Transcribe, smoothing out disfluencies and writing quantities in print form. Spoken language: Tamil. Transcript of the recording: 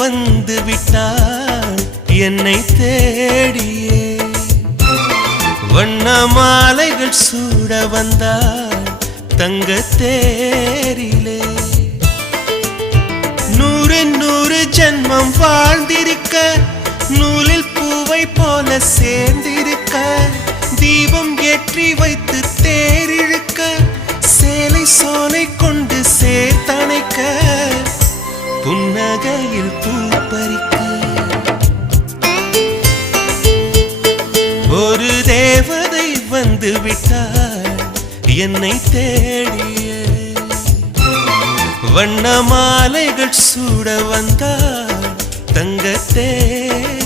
வந்து விட்டாள் என்னை தேடியே. வண்ண மாலைகள் சூட வந்தாள் தங்க தேரிலே. 100 ஜென்மம் வாழ்ந்திருக்க நூலில் பூவை போல சேர்ந்திருக்க தீபம் ஏற்றி வைத்து தேரிழுக்க சேலை சோலை கொண்டு சேர்த்தணைக்க புன்னகையில் பூ பறிக்க ஒரு தேவதை வந்து விட்டாள் என்னை தேடிய. வண்ண மாலைகள் சூட வந்தாள் தங்க தேரிலே.